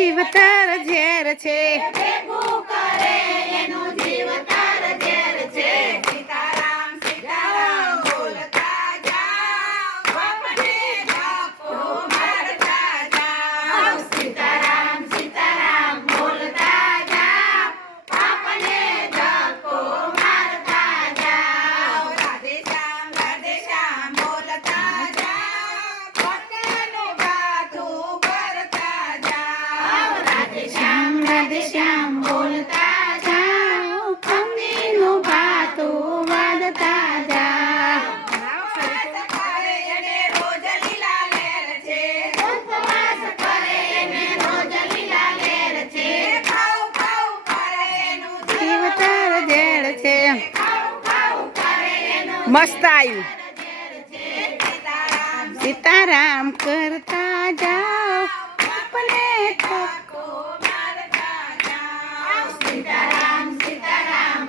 જીવતર ઝેર છે ભેગું કરે એનું જીવતર ઝેર છે સીતારામ સીતારામ બોલતા જાઓ બાપને ધક્કો મારતા જાઓ સીતારામ સીતારામ બોલતા જાઓ બાપને ધક્કો મારતા જાઓ રાધે શ્યામ બોલતા જાઓ ભક્તનું ગાથું ભરતા જાઓ રાધે શ્યામ બોલતા જાઓ ભક્તિનું ભાતું વાદતા જાઓ ઉપવાસ કરે એને રોજ લીલા લહેર છે ઉપવાસ કરે એને રોજ લીલા લહેર છે ખાઉ ખાઉ કરે એનું જીવતર ઝેર છે ખાઉ કરે એનું મસ્ત આવ્યું સીતારામ સીતારામ કરતા જાઓ આપને ધક્કો મારતા જાઓ સીતારામ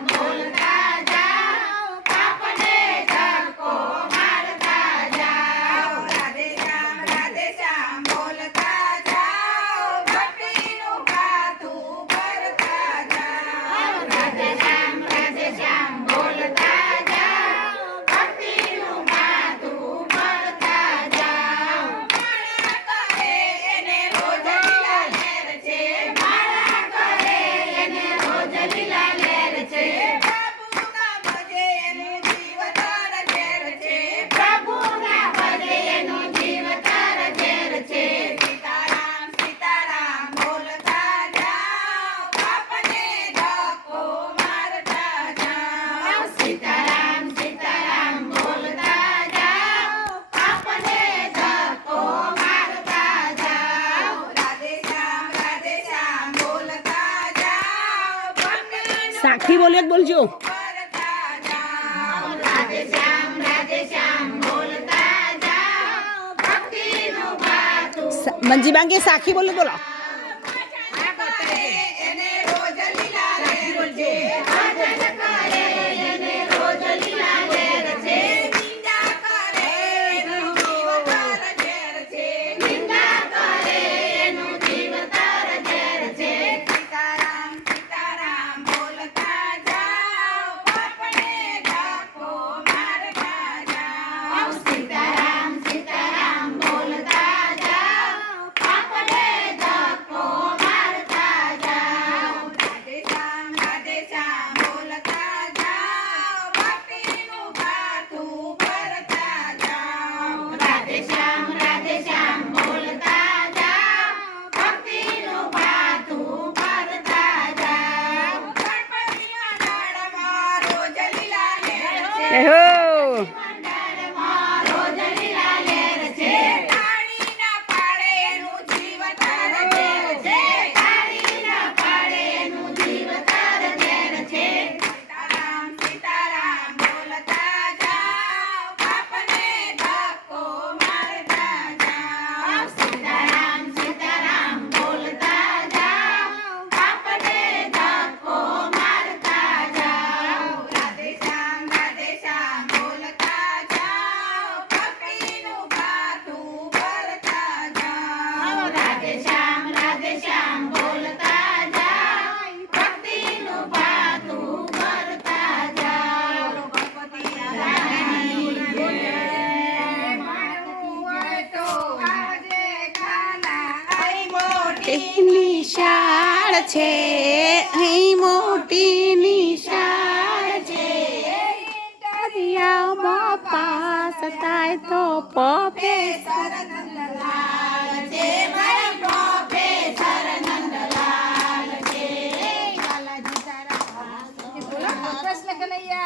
બોલતા જાઓ બાપને ધક્કો મારતા જાઓ રાધે શ્યામ બોલતા જાઓ ભક્તિનું ગાથું ભરતા જાઓ રાધે શ્યામ બોલતા જાઓ ભક્તિનું ગાથું ભરતા જાઓ માળા કરે એને રોજ લીલા લહેર છે માળા કરે એને રોજ લીલા લહેર છે પ્રભુના ભજે એનું જીવતર ઝેર છે પ્રભુના ભજે એનું જીવતર ઝેર છે સીતારામ બોલતા જાઓ બાપને ધક્કો મારતા જાઓ સીતારામ બોલતા જાઓ બાપને ધક્કો મારતા જાઓ રાધે શ્યામ બોલતા જાઓ ભક્તનું સાખી બોલે જ બોલજો ભરતા જાઓ રાધે શ્યામ બોલતા જાઓ ભક્તિનું ગાથું મંજી બાંગે સાખી બોલે બોલો કરે એને રોજ લીલા લહેર છે ભજન કરે એને રોજ લીલા લહેર છે નિંદા કરે એનું જીવતર ઝેર છે નિંદા કરે એનું જીવતર ઝેર છે સીતારામ બોલતા જાઓ બાપને ધક્કો મારતા જાઓ સીતારામ બોલતા જાઓ બાપને ધક્કો મારતા જાઓ રાધે શ્યામ બોલતા જાઓ ભક્તિનું ગાથું ભરતા જાઓ રાધે શ્યામ બોલતા જાઓ ભક્તિનું ગાથું ભરતા જાઓ ગણપતિના દાડમાં રોજ લીલા લહેર છે એહો મંડળમાં રોજ લીલા લહેર છે તાળી ના પાડે એનું જીવતર ઝેર છે તાળી ના પાડે એનું જીવતર ઝેર છે સીતારામ બોલતા જાઓ બાપને ધક્કો મારતા જાઓ સીતારામ બોલતા જાઓ બાપને ધક્કો મારતા જાઓ રાધે શ્યામ બોલતા જાઓ ભક્તિનું ગાથું ભરતા જાઓ રાધે શ્યામ બોલતા જાઓ ભક્તિનું ગાથું ભરતા જાઓ ભગવતી રાણી જય માણવું હોય તો આજે ખાના આઈ મોટી નિશાળ છે અહીં મોટી નિશાળ છે દરિયામાં પાસ થાય તો પફે સરનંદલાલ છે મારા